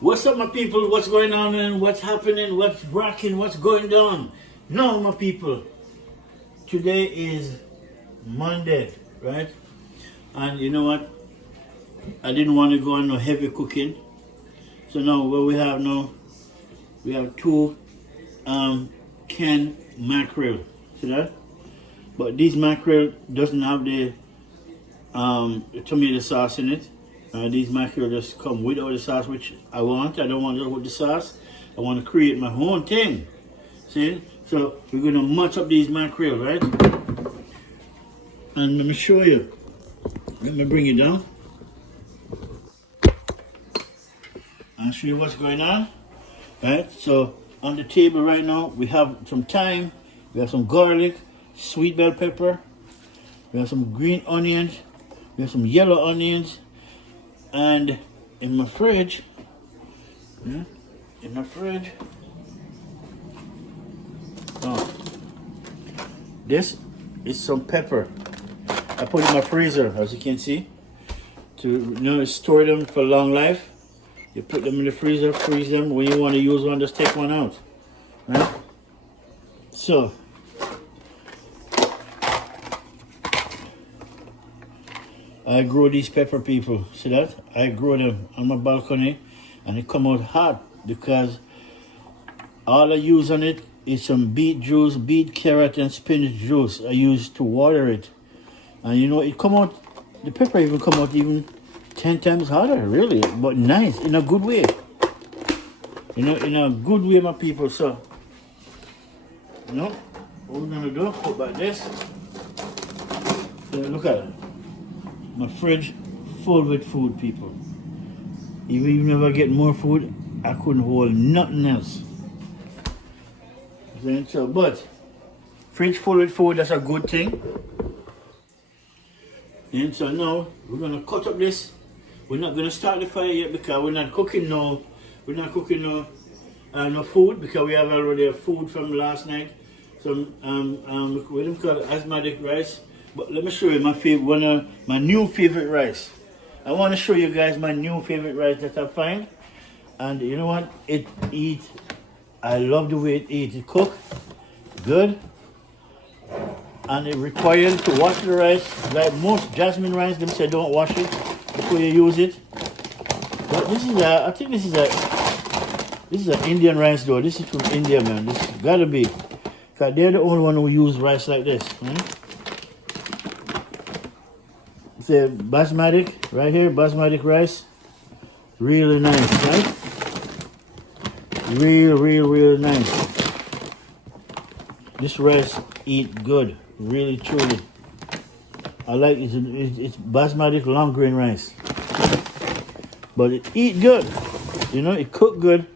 What's up, my people? What's going on and what's happening? What's rocking? What's going down? Now, my people, today is Monday, right? And you know what? I didn't want to go on no heavy cooking. So now, what we have now, we have two canned mackerel. See that? But this mackerel doesn't have the tomato sauce in it. These mackerel just come without the sauce, which I want. I don't want it with the sauce. I want to create my own thing. See? So we're going to match up these mackerel, right? And let me show you. Let me bring it down. And show you what's going on. Right? So on the table right now, we have some thyme, we have some garlic, sweet bell pepper, we have some green onions, we have some yellow onions. And in my fridge, this is some pepper. I put it in my freezer, as you can see, to store them for long life. You put them in the freezer, freeze them. When you want to use one, just take one out. Right? So, I grow these pepper, people. See that? I grow them on my balcony and they come out hot because all I use on it is some beet juice, beet, carrot and spinach juice I use to water it. And you know, it come out, the pepper even come out even 10 times hotter, really, but nice, in a good way. You know, in a good way, my people. So, you know, what we're gonna do, put back this. So look at it. My fridge full with food, people. Even if I get more food, I couldn't hold nothing else. So, but fridge full with food, that's a good thing. And so now we're gonna cut up this. We're not gonna start the fire yet because we're not cooking no food because we have already food from last night. Some what do you call it, asthmatic rice. But let me show you one of my new favorite rice. I want to show you guys my new favorite rice that I find. And you know what? I love the way it eats. It cook good. And it requires to wash the rice. Like most jasmine rice, them say don't wash it before you use it. But I think this is an Indian rice though. This is from India, man. This gotta be. Because they're the only one who use rice like this. Right? It's a basmati right here, basmati rice. Really nice, right? Real nice. This rice eat good, really truly. I like it. It's basmati long grain rice. But it eat good. You know, it cook good.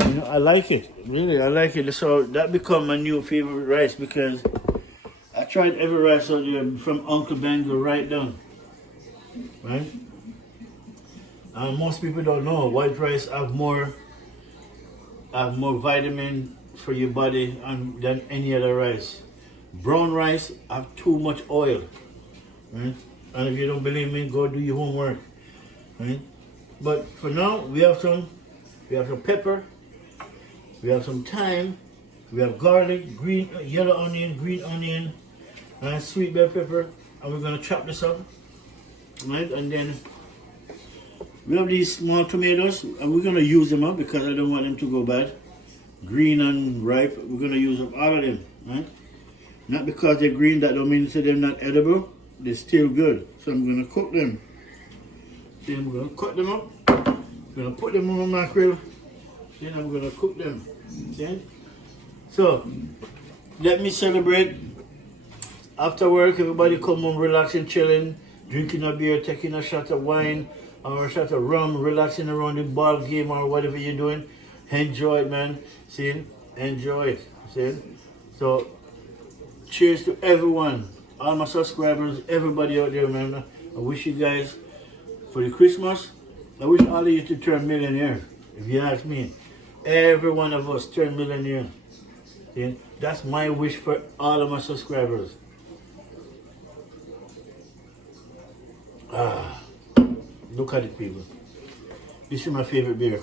You know, I like it. Really, I like it. So that become my new favorite rice because I tried every rice out there from Uncle Bengal right down. Right? Most people don't know white rice have more vitamin for your body than any other rice. Brown rice have too much oil. Right? And if you don't believe me, go do your homework. Right? But for now, we have some pepper, we have some thyme, we have garlic, yellow onion, green onion, and sweet bell pepper, and we're gonna chop this up, right? And then we have these small tomatoes, and we're gonna use them up because I don't want them to go bad. Green and ripe, we're gonna use up all of them, right? Not because they're green, that don't mean they're not edible. They're still good. So I'm gonna cook them. Then I'm gonna cut them up. I'm gonna put them on my mackerel. Then I'm gonna cook them. See? So let me celebrate. After work, everybody come home relaxing, chilling, drinking a beer, taking a shot of wine or a shot of rum, relaxing around the ball game or whatever you're doing. Enjoy it, man. See? Enjoy it. See? So cheers to everyone, all my subscribers, everybody out there, man. I wish you guys for the Christmas, I wish all of you to turn millionaire. If you ask me, every one of us turn millionaire. See? That's my wish for all of my subscribers. Look at it, people. This is my favorite beer.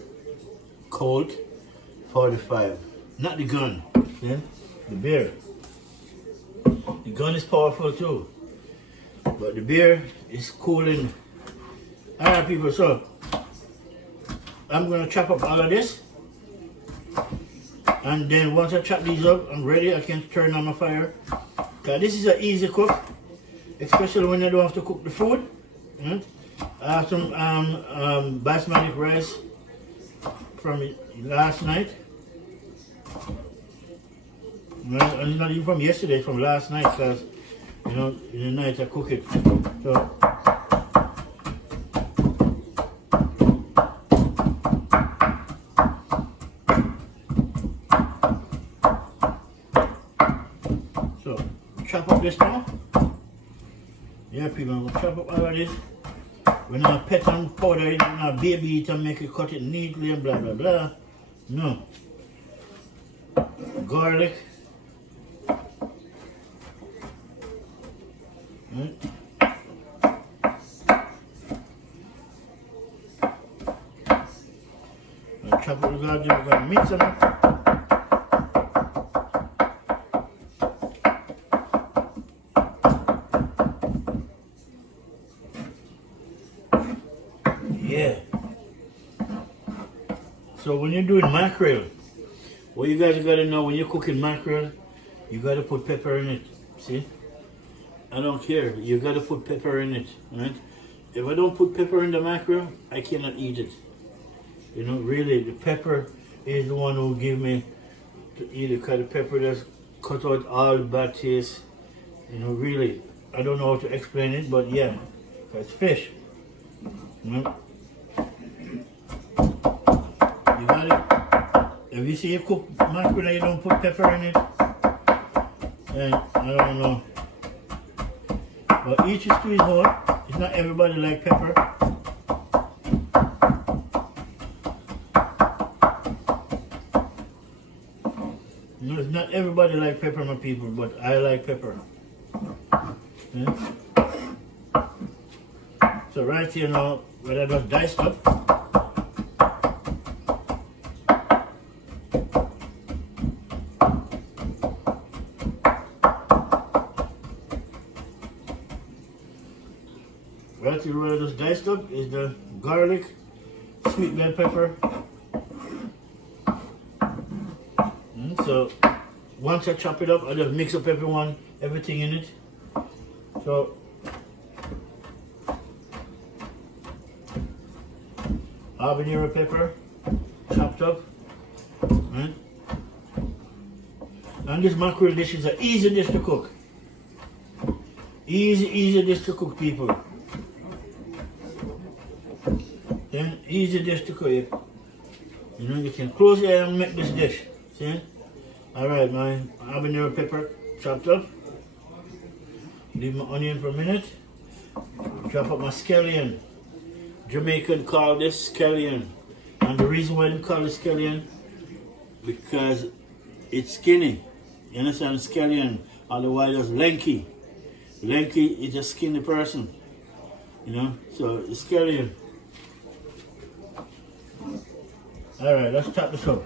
Colt 45. Not the gun. Yeah? The beer. The gun is powerful too. But the beer is cooling. Alright people, so I'm gonna chop up all of this. And then once I chop these up, I'm ready. I can turn on my fire. This is an easy cook, especially when I don't have to cook the food. I have some basmati rice from last night. And it's not even from yesterday, it's from last night, because you know, in the night I cook it. So chop up this now. Yeah, people, I'm gonna chop up all of this. When I pet and powder it and I baby it and make it, cut it neatly and blah blah blah. No. Garlic. Right. I'll chop up the garlic, I'm gonna mix them up. Yeah. So when you're doing mackerel, what you guys gotta know, when you're cooking mackerel, you gotta put pepper in it. See? I don't care. You gotta put pepper in it, right? If I don't put pepper in the mackerel, I cannot eat it. You know, really, the pepper is the one who will give me to eat it, because the pepper does cut out all the bad taste. You know, really, I don't know how to explain it, but yeah, it's fish. You know? You got it. If you see you cook mackerel and you don't put pepper in it, then I don't know. But each is to his own. It's not everybody like pepper. You know, it's not everybody like pepper, my people, but I like pepper. Yeah? So right here now, what I just diced up. Right here where I just diced up is the garlic, sweet bell pepper. So once I chop it up, I just mix up everything in it. So habanero pepper, chopped up. Right? And this mackerel dish is an easy dish to cook. Easy dish to cook, people. Yeah, easy dish to cook. You know, you can close your eye and make this dish. See? Alright, my habanero pepper chopped up. Leave my onion for a minute. Chop up my scallion. Jamaican call this scallion. And the reason why they call it scallion, because it's skinny. You understand? Scallion, otherwise it's lanky. Lanky is a skinny person. You know? So it's scallion. Alright, let's chop this up.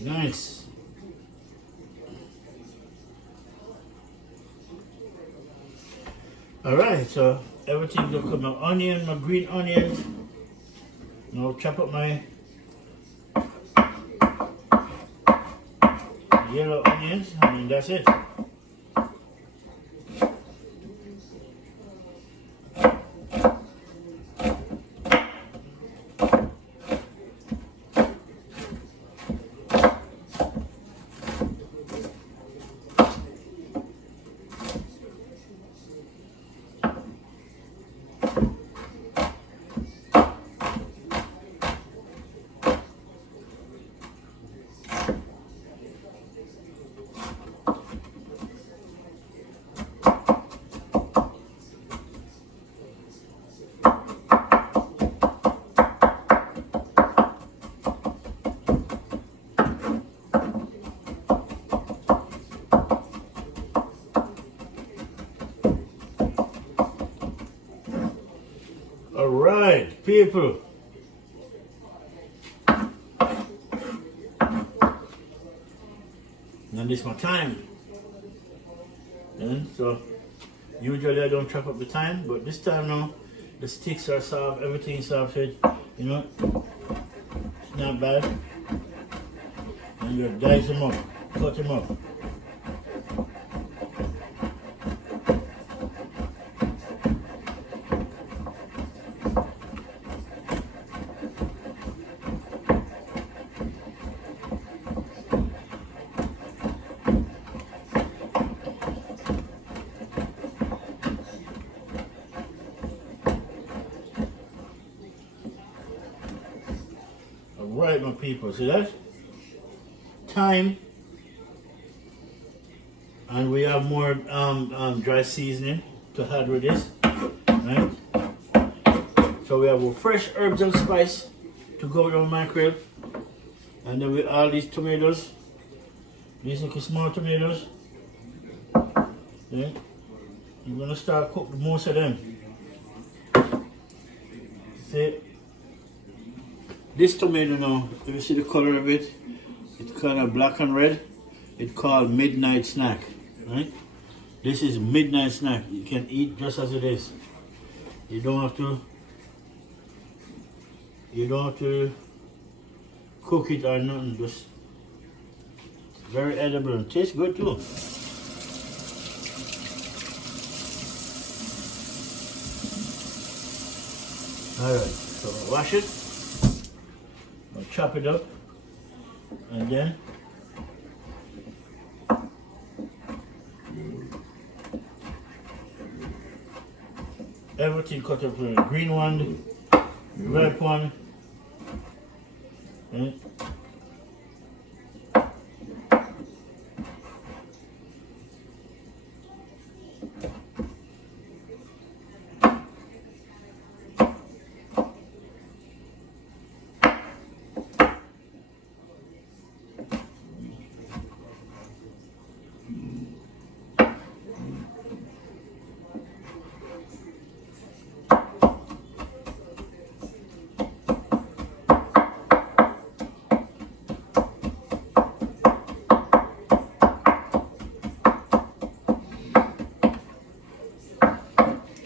Nice. Alright, so everything's gonna come, my onion, my green onions. Now chop up my yellow onions, and that's it. people. And this is my time. And so usually I don't chop up the time, but this time now the sticks are soft, everything is soft, you know, it's not bad. And you dice them up, cut them up. Alright, my people, see that? Thyme, and we have more dry seasoning to add with this, right? So we have our fresh herbs and spice to go with our mackerel, and then with all these tomatoes, these little small tomatoes. Yeah, you're gonna start cooking most of them. See, this tomato now, if you see the color of it, it's kind of black and red. It's called midnight snack, right? This is midnight snack. You can eat just as it is. You don't have to cook it or nothing. Just very edible and tastes good too. Alright, so I'll wash it. I'll chop it up, and then everything cut up with the green one, the red one, right?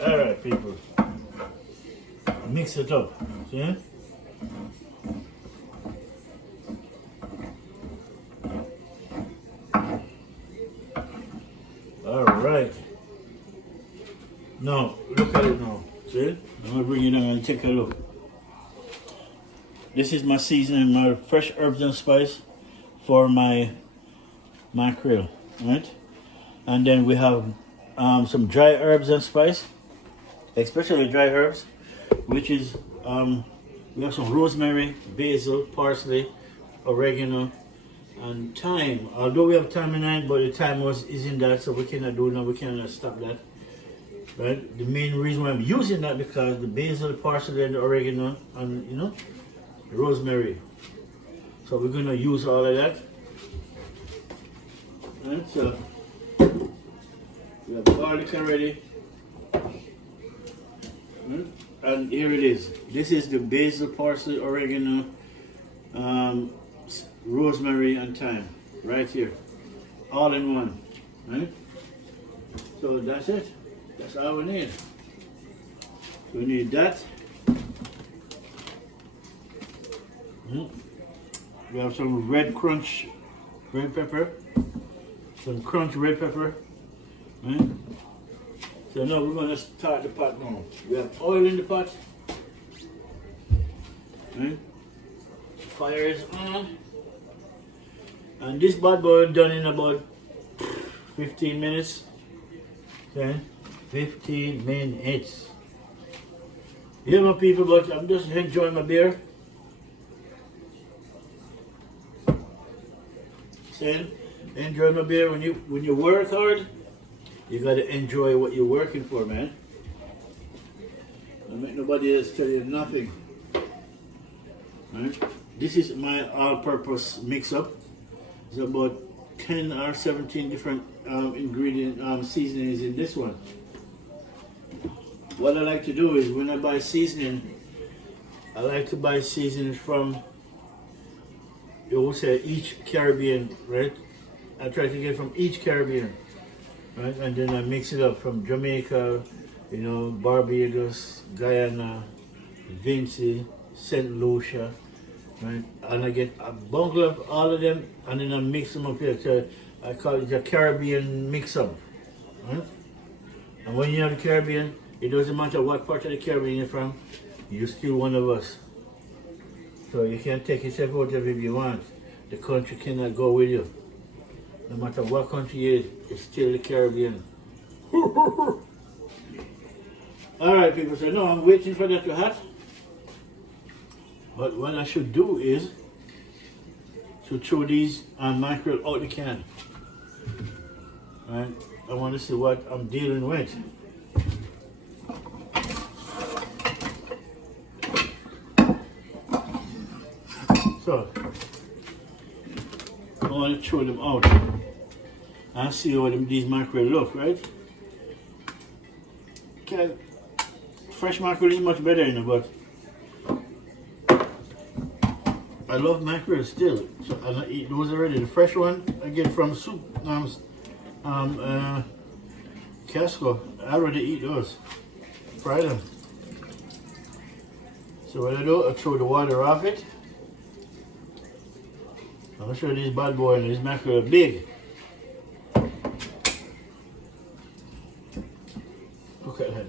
Alright, people, mix it up, see? Alright, now look at it now, see? I'm gonna bring it down and take a look. This is my seasoning, my fresh herbs and spice for my mackerel, right? And then we have some dry herbs and spice, especially dry herbs, which is we have some rosemary, basil, parsley, oregano, and thyme. Although we have thyme in it, but the thyme is in that, so we cannot do now. We cannot stop that. Right? The main reason why I'm using that because the basil, the parsley, and the oregano, and the rosemary. So we're gonna use all of that. Right? So we have garlic already. And here it is. This is the basil, parsley, oregano, rosemary, and thyme. Right here. All in one. Right? So that's it. That's all we need. We need that. We have some red pepper. Some crunch red pepper. Right? So now we're going to start the pot now. We have oil in the pot. Right? Fire is on. And this bad boy is done in about 15 minutes. Okay? 15 minutes. Yeah, my people, but I'm just enjoying my beer. Saying, enjoy my beer. When you work hard, you gotta enjoy what you're working for, man. Don't make nobody else tell you nothing. Right? This is my all-purpose mix-up. It's about 10 or 17 different ingredient seasonings in this one. What I like to do is when I buy seasoning, I like to buy seasonings from, you will say, each Caribbean, right? I try to get from each Caribbean, right? And then I mix it up from Jamaica, you know, Barbados, Guyana, Vinci, St. Lucia, right? And I get a bundle of all of them, and then I mix them up here. So I call it a Caribbean mix-up, right? And when you have the Caribbean, it doesn't matter what part of the Caribbean you're from, you're still one of us. So you can take yourself out of it if you want. The country cannot go with you. No matter what country you is, it's still the Caribbean. Alright people, so now I'm waiting for that to hot. But what I should do is to throw these mackerel out the can. Right? I want to see what I'm dealing with. So I want to throw them out and see how these mackerel look, right? Okay. Fresh mackerel is much better, you know, but I love mackerel still, so I eat those already. The fresh one I get from soup, Casco. I already eat those, fry them. So what I do, I throw the water off it. I'm sure these bad boys and these mackerel are big. Look at that.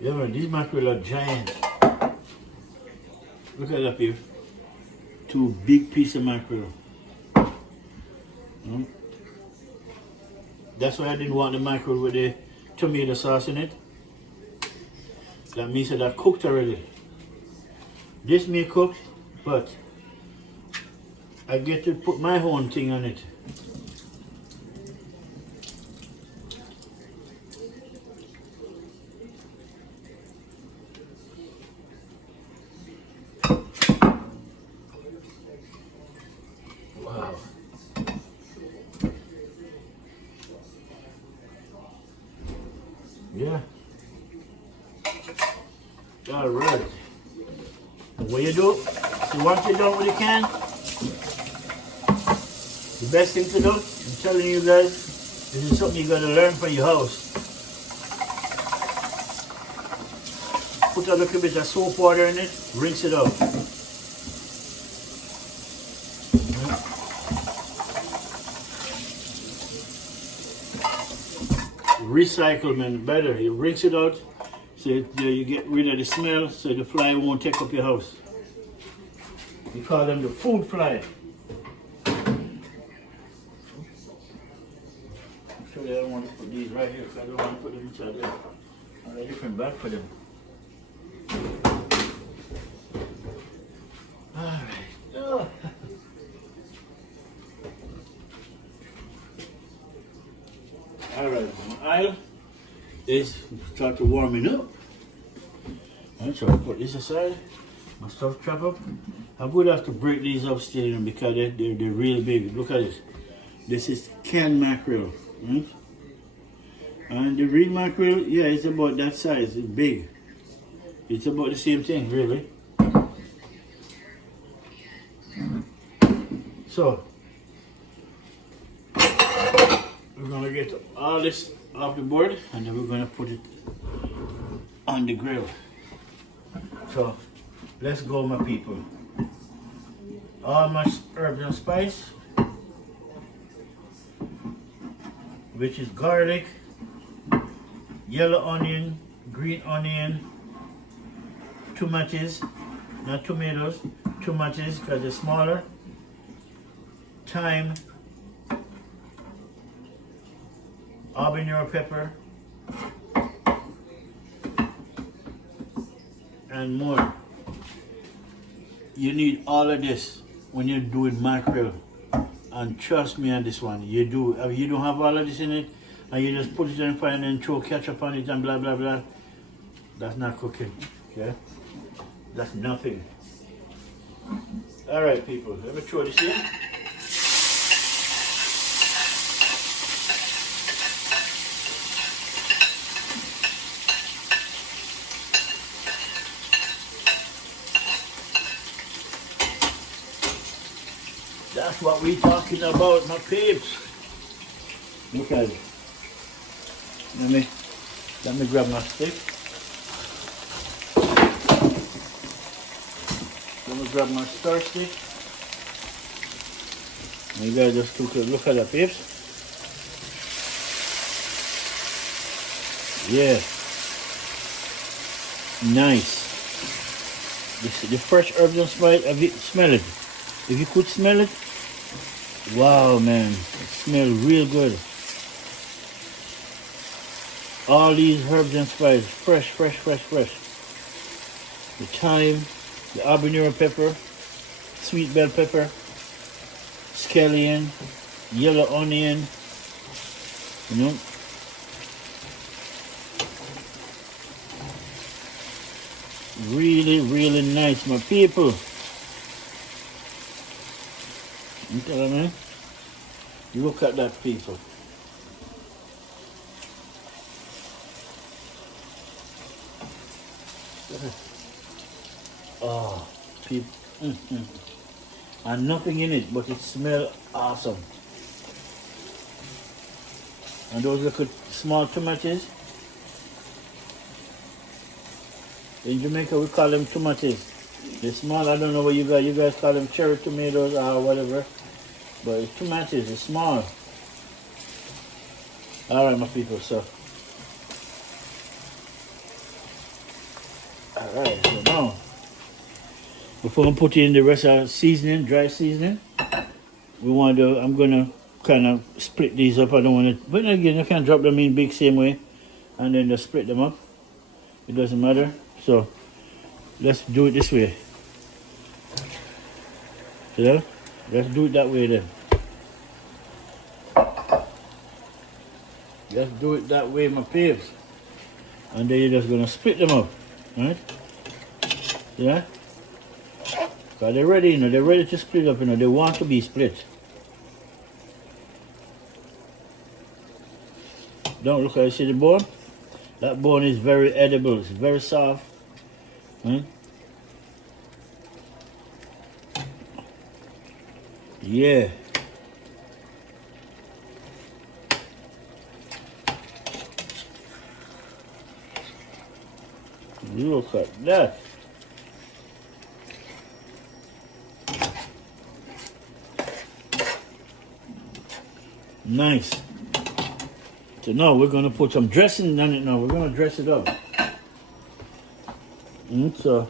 Yeah man, these mackerel are giant. Look at that here. 2 big pieces of mackerel. That's why I didn't want the mackerel with the tomato sauce in it. That means that I cooked already. This may cook, but I get to put my own thing on it. Wow. Yeah. All right. And what you do, so once you're done with the can, the best thing to do, I'm telling you guys, this is something you gotta learn for your house. Put a little bit of soap water in it, rinse it out. Recyclement better. You rinse it out so you get rid of the smell so the fly won't take up your house. We call them the food fly. Actually, I don't want to put these right here because I don't want to put them inside there. I have a different bag for them. Alright. Oh. Alright, my oil is start to warming up. And so I put this aside, my stuff chop up. I would have to break these up still because they're real big. Look at this. This is canned mackerel. Right? And the real mackerel, yeah, it's about that size. It's big. It's about the same thing, really. So we're gonna get all this off the board and then we're gonna put it on the grill. So let's go, my people. All my herbs and spice, which is garlic, yellow onion, green onion, tomatoes, not tomatoes, tomatoes because they're smaller, thyme, habanero pepper, and more. You need all of this when you're doing mackerel, and trust me on this one, you do. If you don't have all of this in it and you just put it in fire and then throw ketchup on it and blah blah blah, that's not cooking. Okay, that's nothing. All right people, let me throw this in. That's what we talking about, my peeps. Look at it. Let me grab my stick. Let me grab my star stick. You guys just took a look at that, peeps. Yeah. Nice. The fresh herbs and spice, have you smell it? If you could smell it, wow, man, it smells real good. All these herbs and spices, fresh. The thyme, the habanero pepper, sweet bell pepper, scallion, yellow onion, you know. Really nice, my people. You tell me, man? Look at that, people. Oh, people. And nothing in it, but it smells awesome. And those little small tomatoes. In Jamaica, we call them tomatoes. They're small. I don't know what you guys call them, cherry tomatoes or whatever. But it's tomatoes, it's small. Alright, my people, so. Alright, so now, before I put in the rest of the seasoning, dry seasoning, I'm going to kind of split these up. I don't want to, but again, I can drop them in big same way and then just split them up. It doesn't matter. So, let's do it this way. So, let's do it that way then. Let's do it that way, my peeps. And then you're just going to split them up. Right? Yeah? Because they're ready, they're ready to split up, they want to be split. Don't look at it, see the bone? That bone is very edible, it's very soft. Right? Yeah. Look at that. Nice. So now we're going to put some dressing on it now. We're going to dress it up. So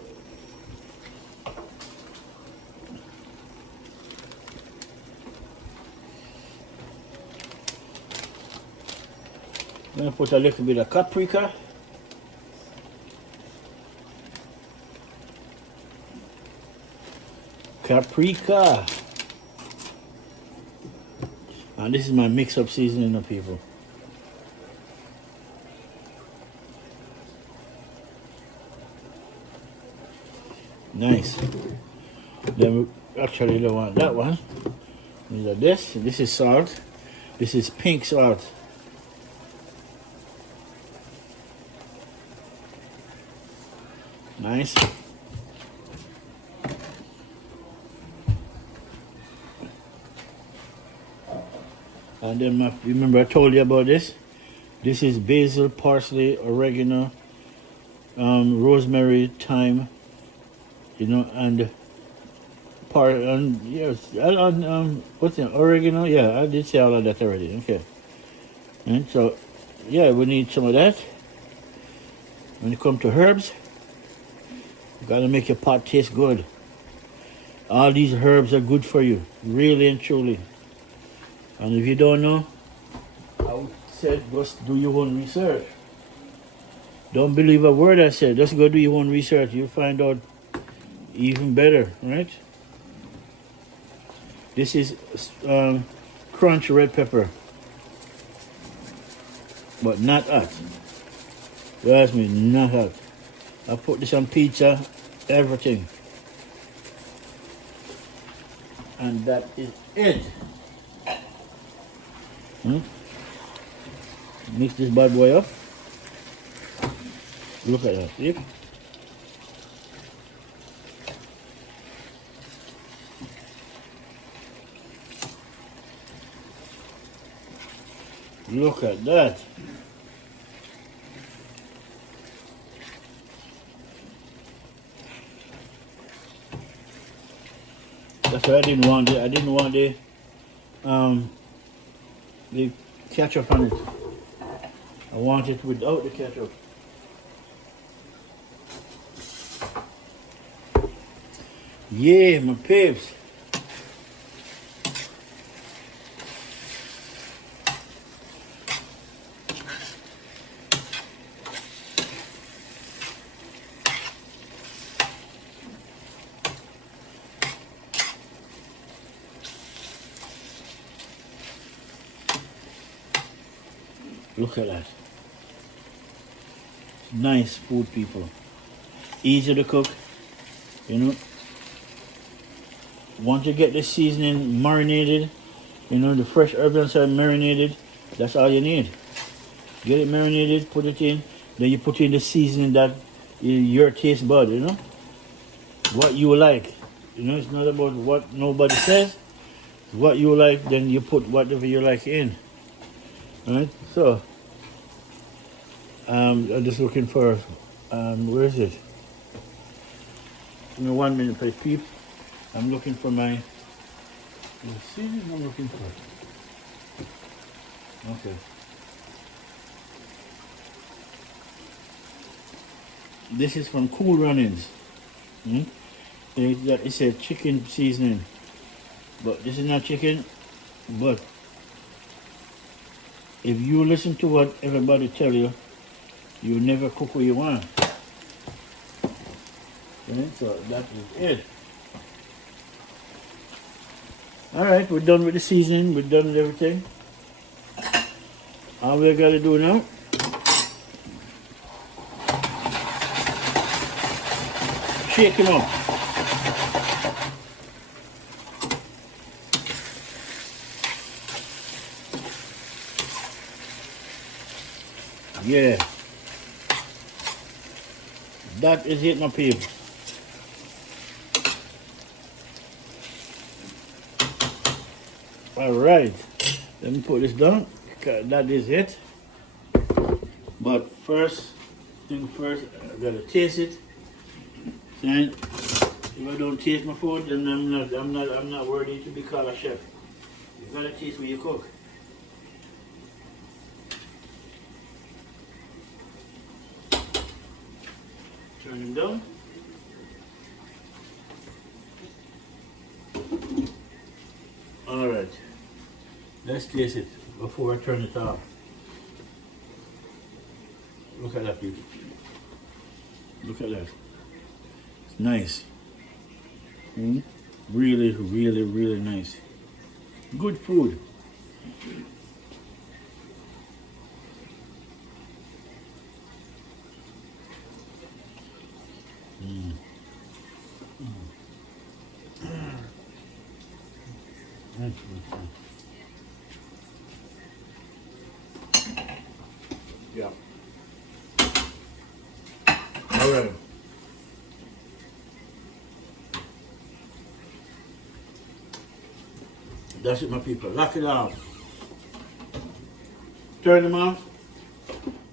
I'm going to put a little bit of paprika. Paprika. And this is my mix-up seasoning, people. Nice. Then we actually don't want that one. These are this. This is salt. This is pink salt. Nice. And then remember I told you about this? This is basil, parsley, oregano, rosemary, thyme, and what's it? Oregano? Yeah, I did say all of that already. Okay. And so, yeah, we need some of that. When it comes to herbs, you gotta make your pot taste good. All these herbs are good for you, really and truly. And if you don't know, I would say just do your own research. Don't believe a word I said. Just go do your own research. You'll find out even better, right? This is crunch red pepper, but not hot. Trust me, not hot. I put this on pizza, everything. And that is it. Mix this bad boy up. Look at that, see? Look at that. That's why I didn't want the ketchup on it. I want it without the ketchup. Yeah, my pips. Look at that. Nice food, people. Easy to cook, you know. Once you get the seasoning marinated, you know, the fresh herbs and stuff marinated, that's all you need. Get it marinated, put it in, then you put in the seasoning that your taste bud, you know. What you like. You know, it's not about what nobody says. What you like, then you put whatever you like in. Alright, so I'm just looking for where is it? Give me 1 minute, please, peep. I'm looking for my seasoning. I'm looking for. Okay. This is from Cool Runnings. It's a chicken seasoning, but this is not chicken. But if you listen to what everybody tell you, you never cook what you want. Okay, so that is it. Alright, we're done with the seasoning, we're done with everything. All we gotta do now, shake him up. Yeah. That is it, my people. Alright. Let me put this down. That is it. But first thing first, I gotta taste it. And if I don't taste my food, then I'm not worthy to be called a chef. You gotta taste when you cook. Turn him down. Alright. Let's taste it before I turn it off. Look at that, people. Look at that. It's nice. Really, really, really nice. Good food. Yeah. All right. That's it, my people. Lock it off. Turn them off.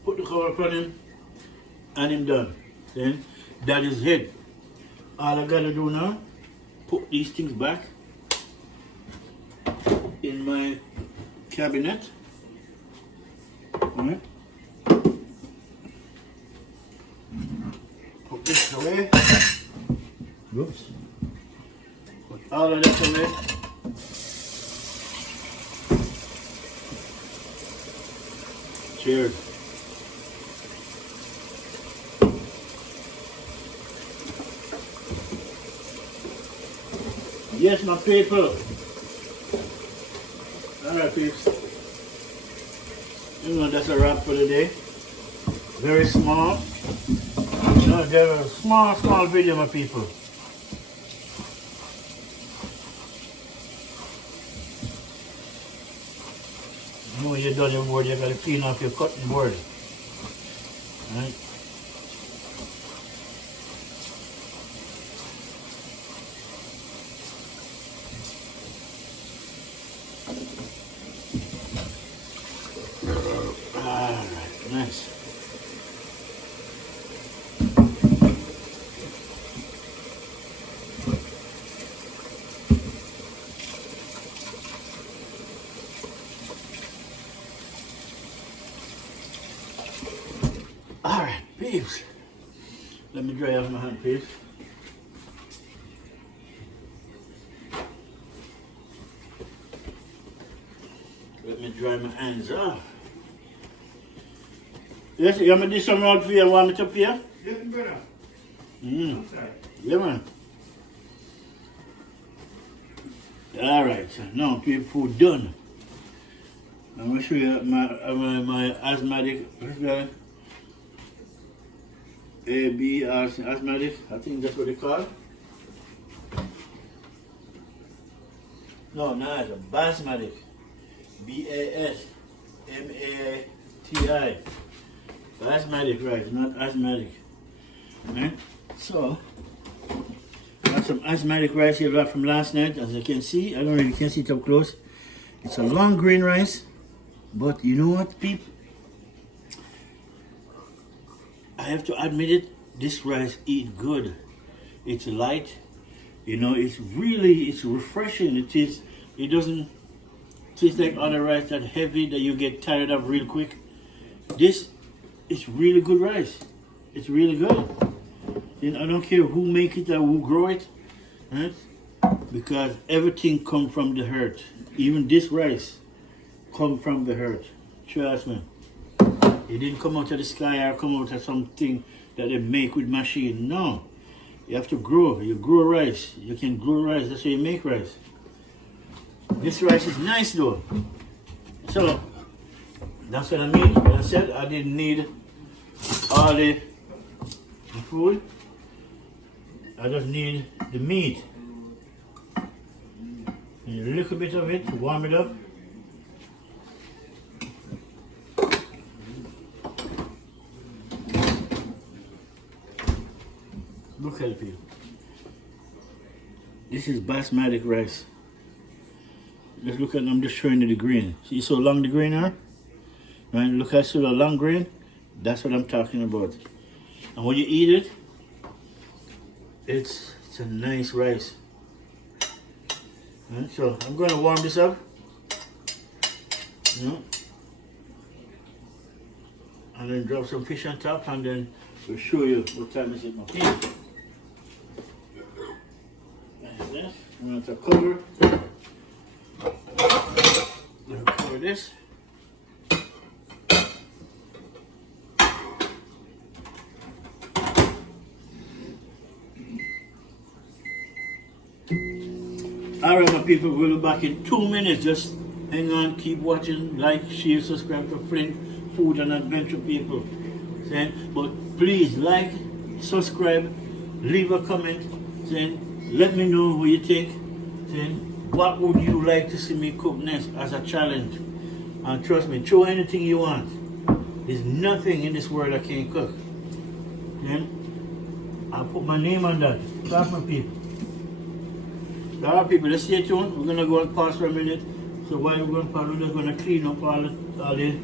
Put the cover upon him, and I'm done. Then that is it. All I gotta do now, put these things back in my cabinet. Alright. Put this away. Oops. Put all of this away. Cheers. Yes, my people. Alright, peeps. You know, that's a wrap for the day. Very small. You know, they're a small video, my people. You know, when you're done your board, you gotta clean off your cutting board. Right? Alright, peeps. Let me dry off my hand, please. Let me dry my hands off. Yes, you want me to do something out for you and warm it up for you? Yes, brother. Yeah, man. Alright, so now people food done. I'm going to show you my asthmatic, asthmatic, I think that's what they call it. No, it's a basmati. B-A-S-M-A-T-I. Basmati rice, not asthmatic. Right? So, I have some asthmatic rice here from last night, as you can see. I don't really can see it up close. It's a long grain rice, but you know what, people? I have to admit it, this rice eat good. It's light, you know, it's refreshing. It doesn't taste like other rice that heavy that you get tired of real quick. This is really good rice. It's really good. And I don't care who make it or who grow it, right? Because everything come from the earth. Even this rice come from the earth. Trust me. It didn't come out of the sky or come out of something that they make with machine. No. You have to grow. You grow rice. You can grow rice. That's how you make rice. This rice is nice though. So, that's what I mean. Like I said, I didn't need all the food. I just need the meat. And a little bit of it to warm it up. Look at it, people. This is basmati rice. Let's look at them, just showing you the grain. See so long the grain are? Right? Look at so long grain. That's what I'm talking about. And when you eat it, it's a nice rice. Right? So I'm going to warm this up. You know, and then drop some fish on top, and then we'll show you what time is it, my people. Like this. I'm going to cover. Let me cover this. Alright, my people, we'll be back in 2 minutes. Just hang on, keep watching, like, share, subscribe to Flint Food and Adventure, people. Saying, but please like, subscribe, leave a comment, saying, let me know what you think. Saying, what would you like to see me cook next as a challenge? And trust me, throw anything you want. There's nothing in this world I can't cook. Then I'll put my name on that. That's my people. Alright, people, let's stay tuned. We're gonna go and pause for a minute. So while we're going to pause, we're just gonna clean up all the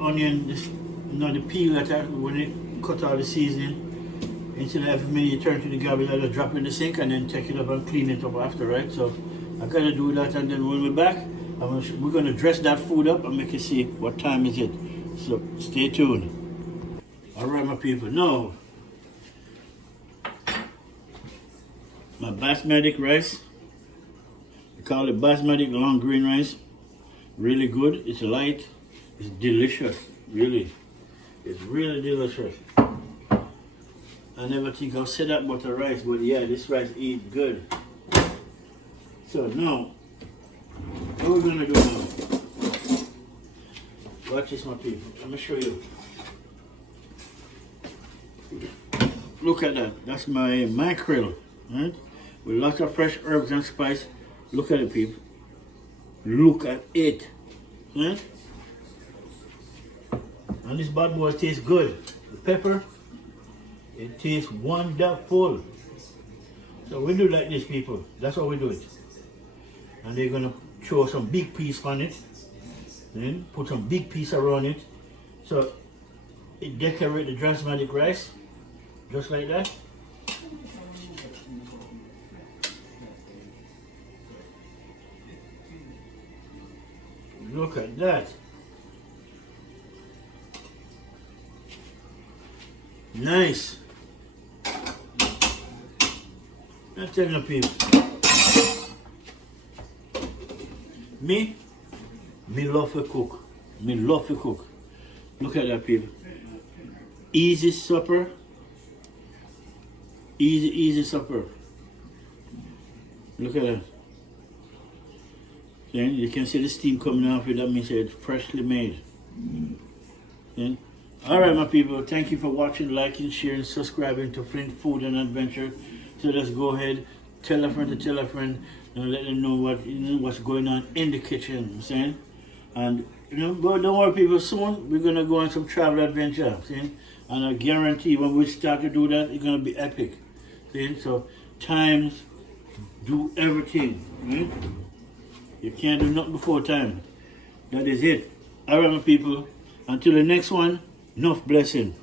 onion, the peel that when they cut all the seasoning. Instead of every minute you turn to the garbage, I just drop it in the sink and then take it up and clean it up after, right? So I gotta do that, and then when we're back, we're gonna dress that food up and make you see what time is it. So stay tuned. Alright, my people, now my basmati rice. We call it basmati long grain rice. Really good. It's light. It's delicious. Really. It's really delicious. I never think I'll say that about the rice, but yeah, this rice eat good. So now, what we're gonna do now? Watch this, my people. Let me show you. Look at that. That's my mackerel, right? With lots of fresh herbs and spice. Look at it, people. Look at it, right? And this bad boy tastes good. The pepper. It tastes wonderful. So we do like this, people. That's how we do it. And they're gonna throw some big piece on it. Then put some big piece around it. So it decorate the basmati rice. Just like that. Look at that. Nice. I'm telling you people. Me love to cook. Me love to cook. Look at that people. Easy supper. Easy supper. Look at that. Then you can see the steam coming off it. That means it's freshly made. Then, all right, my people. Thank you for watching, liking, sharing, subscribing to Flint Food and Adventure. So let's go ahead, tell a friend to tell a friend, and let them know what's going on in the kitchen. You know what I'm saying, and but don't worry, people. Soon we're gonna go on some travel adventure. See, and I guarantee when we start to do that, it's gonna be epic. See, so times do everything. Right? You can't do nothing before time. That is it. All right, my people. Until the next one, enough blessing.